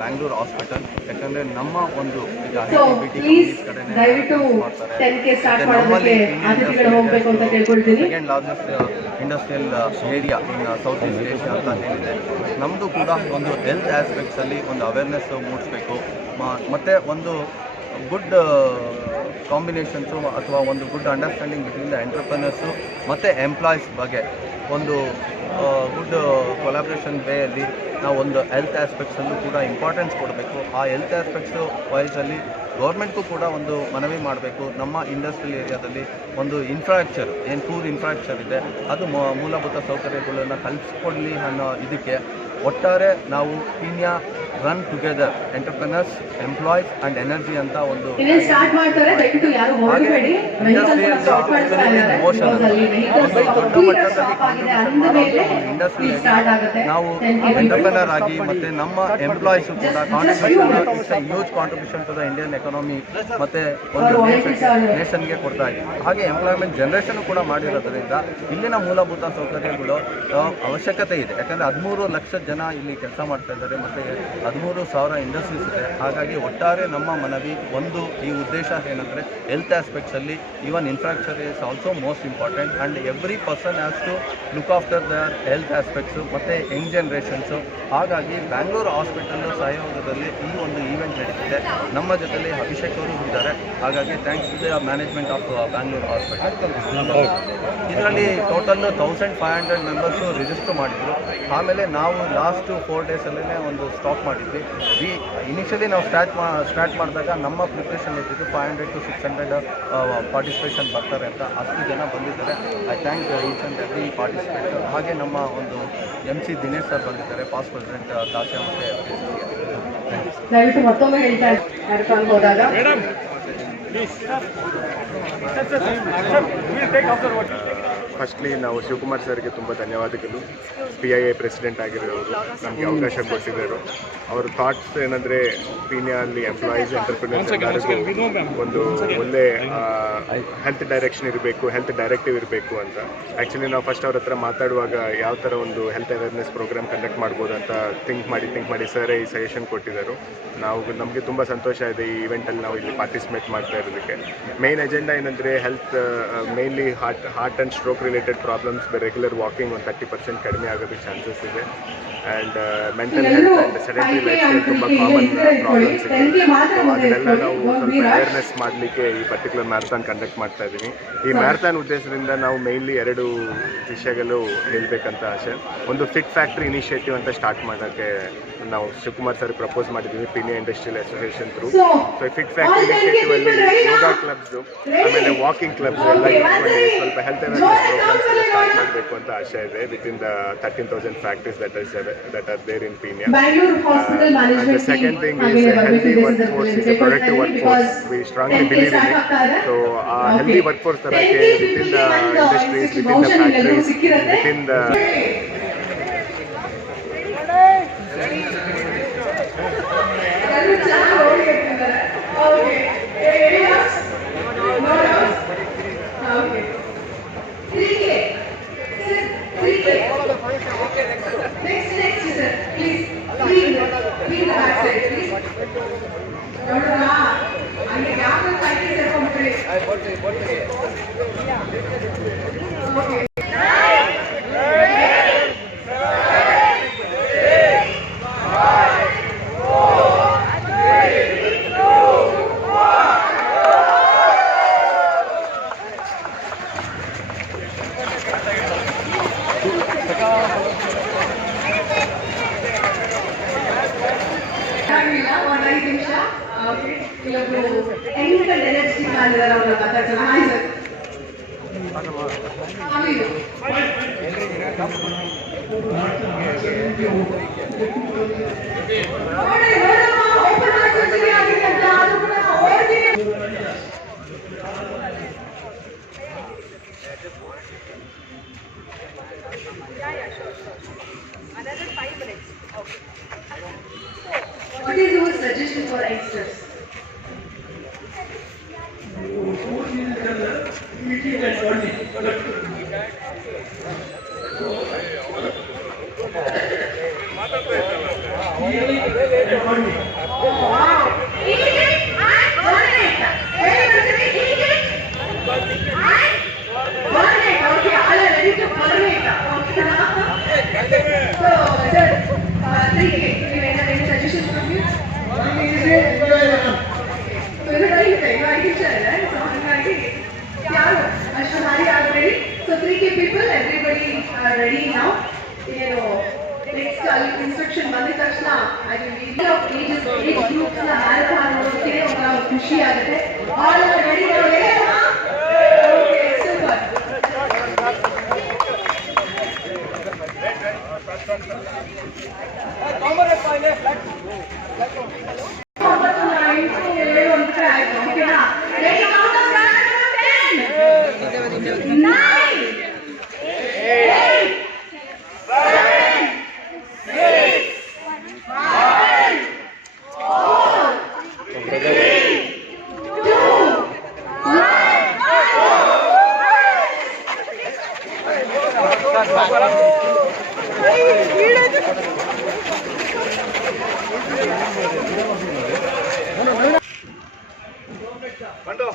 Bangalore hospital. ಯಾಕಂದರೆ ನಮ್ಮ ಒಂದು ಈಗ ಸೆಕೆಂಡ್ ಲಾರ್ಜೆಸ್ಟ್ ಇಂಡಸ್ಟ್ರಿಯಲ್ ಏರಿಯಾ ಇನ್ ಸೌತ್ ಈಸ್ಟ್ ಏಷ್ಯಾ ಅಂತ ಏನಿದೆ, ನಮ್ಮದು ಕೂಡ ಒಂದು ಹೆಲ್ತ್ ಆಸ್ಪೆಕ್ಟ್ಸಲ್ಲಿ ಒಂದು ಅವೇರ್ನೆಸ್ ಮೂಡಿಸ್ಬೇಕು. ಮತ್ತು ಒಂದು ಗುಡ್ ಕಾಂಬಿನೇಷನ್ಸು ಅಥವಾ ಒಂದು ಗುಡ್ ಅಂಡರ್ಸ್ಟ್ಯಾಂಡಿಂಗ್ ಬಿಟ್ವೀನ್ ದ ಎಂಟರ್ಪ್ರನರ್ಸು ಮತ್ತು ಎಂಪ್ಲಾಯೀಸ್ ಬಗ್ಗೆ ಒಂದು ಗುಡ್ ಕೊಲಾಬ್ರೇಷನ್ ವೇಯಲ್ಲಿ ನಾವು ಒಂದು ಹೆಲ್ತ್ ಆಸ್ಪೆಕ್ಟ್ಸಲ್ಲೂ ಕೂಡ ಇಂಪಾರ್ಟೆನ್ಸ್ ಕೊಡಬೇಕು. ಆ ಹೆಲ್ತ್ ಆಸ್ಪೆಕ್ಟ್ಸು ವೈಸಲ್ಲಿ ಗೌರ್ಮೆಂಟ್ಗೂ ಕೂಡ ಒಂದು ಮನವಿ ಮಾಡಬೇಕು. ನಮ್ಮ ಇಂಡಸ್ಟ್ರಿಯಲ್ ಏರಿಯಾದಲ್ಲಿ ಒಂದು ಇನ್ಫ್ರಾಸ್ಟ್ರಕ್ಚರ್ ಏನು ಪೂರ್ ಇನ್ಫ್ರಾಸ್ಟ್ರಕ್ಚರ್ ಇದೆ, ಅದು ಮೂಲಭೂತ ಸೌಕರ್ಯಗಳನ್ನು ಕಲ್ಪಿಸ್ಕೊಡ್ಲಿ ಅನ್ನೋ ಇದಕ್ಕೆ ಒಟ್ಟಾರೆ ನಾವು Peenya run together entrepreneurs, employees and energy ಅಂತ ಒಂದು ಮೋಷನ್ ದೊಡ್ಡ ಮಟ್ಟದಲ್ಲಿ ಇಂಡಸ್ಟ್ರಿ ನಾವು ಎಂಟರ್ಪ್ರನರ್ ಆಗಿ ಮತ್ತು ನಮ್ಮ ಎಂಪ್ಲಾಯೀಸು ಕೂಡ contribution huge contribution to the Indian economy ಮತ್ತು ಒಂದು ನೇಷನ್ಗೆ ಕೊಡ್ತಾ ಇದೆ. ಹಾಗೆ ಎಂಪ್ಲಾಯ್ಮೆಂಟ್ ಜನರೇಷನ್ ಕೂಡ ಮಾಡಿರೋದ್ರಿಂದ ಇಲ್ಲಿನ ಮೂಲಭೂತ ಸೌಕರ್ಯಗಳು ಅವಶ್ಯಕತೆ ಇದೆ. ಯಾಕಂದರೆ 13 ಲಕ್ಷ ಜನ ಇಲ್ಲಿ ಕೆಲಸ ಮಾಡ್ತಾ ಇದ್ದಾರೆ ಮತ್ತು 13,000 ಇಂಡಸ್ಟ್ರೀಸ್ ಇದೆ. ಹಾಗಾಗಿ ಒಟ್ಟಾರೆ ನಮ್ಮ ಮನವಿ ಒಂದು ಈ ಉದ್ದೇಶ ಏನಂದರೆ ಹೆಲ್ತ್ ಆಸ್ಪೆಕ್ಟ್ಸಲ್ಲಿ even infrastructure is also most important and every person has to look after their health aspects ಮತ್ತು ಯಂಗ್ ಜನ್ರೇಷನ್ಸು. ಹಾಗಾಗಿ ಬ್ಯಾಂಗ್ಳೂರು ಹಾಸ್ಪಿಟಲ್ಲು ಸಹಯೋಗದಲ್ಲಿ ಈ ಒಂದು ಈವೆಂಟ್ ನಡೀತಿದೆ. ನಮ್ಮ ಜೊತೆಲಿ ಅಭಿಷೇಕ್ ಅವರು ಇದ್ದಾರೆ. ಹಾಗಾಗಿ thanks to the management of Bangalore hospital. ಇದರಲ್ಲಿ ಟೋಟಲ್ 1500 ಮೆಂಬರ್ಸು ರಿಜಿಸ್ಟರ್ ಮಾಡಿದ್ರು. ಆಮೇಲೆ ನಾವು ಲಾಸ್ಟ್ 4 ಡೇಸಲ್ಲೇ ಒಂದು ಸ್ಟಾಪ್ ಮಾಡಿದ್ವಿ. ಇನಿಷಿಯಲಿ ನಾವು ಸ್ಟಾರ್ಟ್ ಮಾಡಿದಾಗ ನಮ್ಮ ಪ್ರಿಪ್ರೇಷನ್ ಇದ್ದಿದ್ದು 500 to 600 ಪಾರ್ಟಿಸಿಪೇಷನ್ ಬರ್ತಾರೆ ಅಂತ. ಅಷ್ಟು ಜನ ಬಂದಿದ್ದಾರೆ. I thank each and every participator. ಹಾಗೆ ನಮ್ಮ ಒಂದು MC ದಿನೇಶ್ ಸರ್ ಬಂದಿದ್ದಾರೆ, ಪಾಸ್ಟ್ ಪ್ರೆಸಿಡೆಂಟ್ ದಾಸ್ಯ ಮತ್ತು ದಯವಿಟ್ಟು ಮತ್ತೊಮ್ಮೆ ಹೇಳ್ತಾ ಹೋದಾಗ ಫಸ್ಟ್ಲಿ ನಾವು ಶಿವಕುಮಾರ್ ಸರ್ಗೆ ತುಂಬ ಧನ್ಯವಾದಗಳು. PII ಪ್ರೆಸಿಡೆಂಟ್ ಆಗಿರೋರು ನಮಗೆ ಅವಕಾಶ ಕೊಟ್ಟಿದ್ದರು. ಅವ್ರ ಥಾಟ್ಸ್ ಏನಂದರೆ ಪೀಣ್ಯಲ್ಲಿ ಎಂಪ್ಲಾಯೀಸ್, ಎಂಟರ್ಪ್ರಿನರ್ಸ್ ಎಲ್ಲರಿಗೂ ಒಂದು ಒಳ್ಳೆ ಹೆಲ್ತ್ ಡೈರೆಕ್ಷನ್ ಇರಬೇಕು, ಹೆಲ್ತ್ ಡೈರೆಕ್ಟಿವ್ ಇರಬೇಕು ಅಂತ. ಆ್ಯಕ್ಚುಲಿ ನಾವು ಫಸ್ಟ್ ಅವ್ರ ಹತ್ರ ಮಾತಾಡುವಾಗ ಯಾವ ಥರ ಒಂದು ಹೆಲ್ತ್ ಅವೇರ್ನೆಸ್ ಪ್ರೋಗ್ರಾಮ್ ಕಂಡಕ್ಟ್ ಮಾಡ್ಬೋದು ಅಂತ ಥಿಂಕ್ ಮಾಡಿ ಸರ್ ಈ ಸಜೆಷನ್ ಕೊಟ್ಟಿದ್ದರು. ನಮಗೆ ತುಂಬ ಸಂತೋಷ ಇದೆ ಈ ಇವೆಂಟಲ್ಲಿ ನಾವು ಇಲ್ಲಿ ಪಾರ್ಟಿಸಿಪೇಟ್ ಮಾಡ್ತಾ ಇರೋದಕ್ಕೆ. ಮೇನ್ ಎಜೆಂಡಾ ಏನಂದರೆ health, mainly heart and stroke related problems regular walking ಒಂದು 30% ಕಡಿಮೆ ಆಗೋದಕ್ಕೆ ಚಾನ್ಸಸ್ ಇದೆ. And mental health and sedentary life style ತುಂಬ ಕಾಮನ್ ಪ್ರಾಬ್ಲಮ್ಸ್ ಇದೆ. ಸೊ ಅದನ್ನೆಲ್ಲ ನಾವು ಸ್ವಲ್ಪ ಅವೇರ್ನೆಸ್ ಮಾಡಲಿಕ್ಕೆ ಈ ಪರ್ಟಿಕ್ಯುಲರ್ ಮ್ಯಾರಥಾನ್ ಕಂಡಕ್ಟ್ ಮಾಡ್ತಾ ಇದ್ದೀವಿ. ಈ ಮ್ಯಾರಥಾನ್ ಉದ್ದೇಶದಿಂದ ನಾವು ಮೇನ್ಲಿ 2 ವಿಷಯಗಳು ಹೇಳಬೇಕಂತ ಆಸೆ. ಒಂದು ಫಿಟ್ ಫ್ಯಾಕ್ಟ್ರಿ ಇನಿಷಿಯೇಟಿವ್ ಅಂತ ಸ್ಟಾರ್ಟ್ ಮಾಡೋಕ್ಕೆ ನಾವು ಶಿವಕುಮಾರ್ ಸರ್ ಪ್ರಪೋಸ್ ಮಾಡಿದ್ದೀವಿ, Peenya industrial association through. So fit factory initiative ಅಲ್ಲಿ ಯೋಗ ಕ್ಲಬ್ಸು ಆಮೇಲೆ ವಾಕಿಂಗ್ ಕ್ಲಬ್ಸ್ ಎಲ್ಲ ಇಟ್ಕೊಂಡು ಸ್ವಲ್ಪ ಹೆಲ್ತ್ ಅವೇರ್ನೆಸ್ ಪ್ರೋಗ್ರಾಮ್ಸ್ ಎಲ್ಲ ಸ್ಟಾರ್ಟ್ ಮಾಡಬೇಕು ಅಂತ ಆಶೆ ಇದೆ. Within the 13,000 factories that are there in Pina. And the second thing is healthy workforce is a productive workforce. We strongly believe in it. So healthy workforce tarake within the industries, within the factories, within the Another 5 minutes. Okay. What is your suggestion for youngsters? So 3K people, everybody are ready now. Next instruction ಬಂದಿದ ತಕ್ಷಣ age groups ನ marathon ನೋಡೋಕೆ ಒಂಥರ ಖುಷಿ ಆಗುತ್ತೆ. All are ready now? Okay, super. ಬಂದು